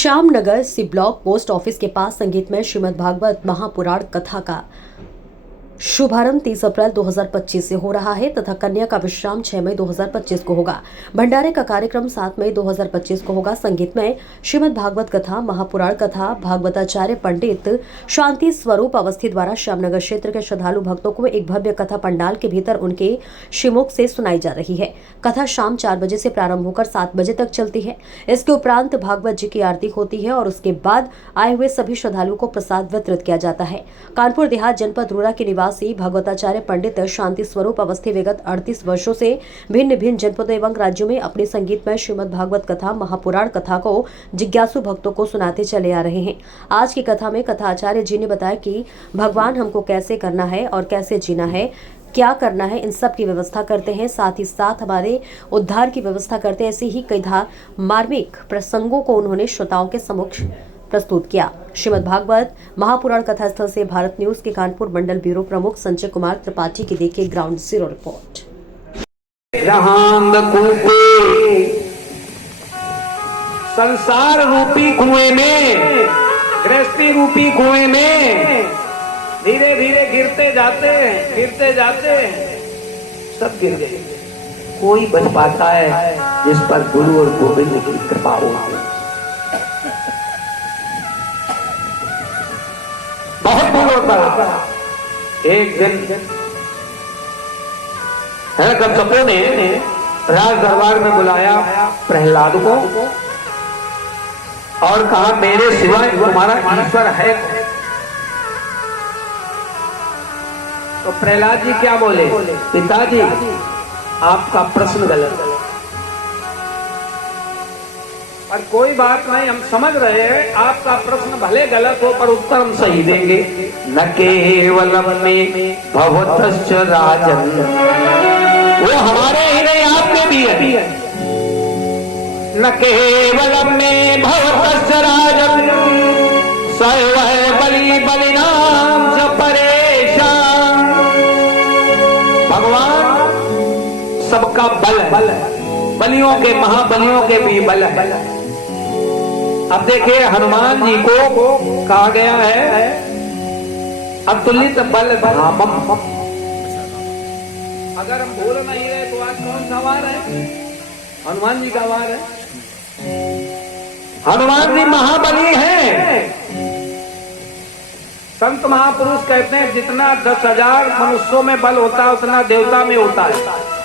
Shyamnagar C block post office के पास संगीतमय श्रीमद् भागवत महापुराण कथा का शुभारंभ 30 अप्रैल 2025 से हो रहा है तथा कन्या का विश्राम 6 मई 2025 को होगा। भंडारे का कार्यक्रम 7 मई 2025 को होगा। संगीतमय श्रीमद् भागवत कथा महापुराण कथा भागवताचार्य पंडित शांति स्वरूप अवस्थी द्वारा श्यामनगर क्षेत्र के श्रद्धालु भक्तों को एक भव्य कथा पंडाल के भीतर उनके श्रीमुख से सुनाई जा रही है। कथा शाम 4 बजे से प्रारंभ होकर 7 बजे तक चलती है। इसके उपरांत भागवत जी की आरती होती है और उसके बाद आए हुए सभी श्रद्धालुओं को प्रसाद वितरित किया जाता है। कानपुर देहात जनपद रूरा के निवासी भागवताचार्य पंडित शांति स्वरूप अवस्थी विगत 38 वर्षों से भिन्न भिन्न जनपदों एवं राज्यों में अपनी संगीतमय श्रीमद् भागवत कथा महापुराण कथा को जिज्ञासु भक्तों को सुनाते चले आ रहे हैं। आज की कथा में कथाचार्य जी ने बताया कि भगवान हमको कैसे करना है और कैसे जीना है, क्या करना है, इन सब की व्यवस्था करते हैं। साथ ही साथ हमारे उद्धार की व्यवस्था करते हैं। ऐसे ही कई मार्मिक प्रसंगों को उन्होंने श्रोताओं के समक्ष प्रस्तुत किया। श्रीमद् भागवत महापुराण कथा स्थल से भारत न्यूज के कानपुर मंडल ब्यूरो प्रमुख संजय कुमार त्रिपाठी की देखिए ग्राउंड जीरो रिपोर्ट। संसार रूपी कुएं में, गृहस्थी रूपी कुएं में धीरे धीरे गिरते जाते सब गिर गए। कोई बच पाता है जिस पर गुरु और गोविंद की कृपा हो। बहुत दूर होता एक दिन कश्यपों ने राज दरबार में बुलाया प्रहलाद को और कहा मेरे सिवाय तुम्हारा ईश्वर है। तो प्रहलाद जी क्या बोले? पिताजी आपका प्रश्न गलत है। पर कोई बात नहीं, हम समझ रहे हैं आपका प्रश्न भले गलत हो पर उत्तर हम सही देंगे। न केवलम में भवतश्च राजन, वो हमारे ही नहीं आपके भी है। न केवलम में भवतश्च राजन सर्व बलि बलिनाम च परेशान। भगवान सबका बल है, बलियों के महाबलियों के भी बल है। अब देखिए हनुमान जी को कहा गया है अतुलित बल धामम। अगर हम बोल नहीं रहे तो आज कौन सा वार है? हनुमान जी का वार है। हनुमान जी महाबली हैं। संत महापुरुष कहते हैं जितना 10,000 मनुष्यों में बल होता है उतना देवता में होता है,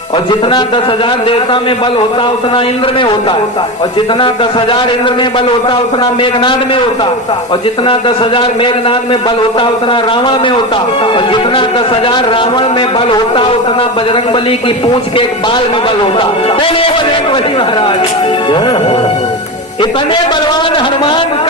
और जितना 10,000 देवता में बल होता है उतना इंद्र में होता है, और जितना 10,000 इंद्र में बल होता है उतना मेघनाद में होता है, और जितना 10,000 मेघनाद में बल होता है उतना रावण में होता है, और जितना 10,000 रावण में बल होता है उतना बजरंगबली की पूंछ के एक बाल में बल होता है। बजरंगबली महाराज इतने बलवान हनुमान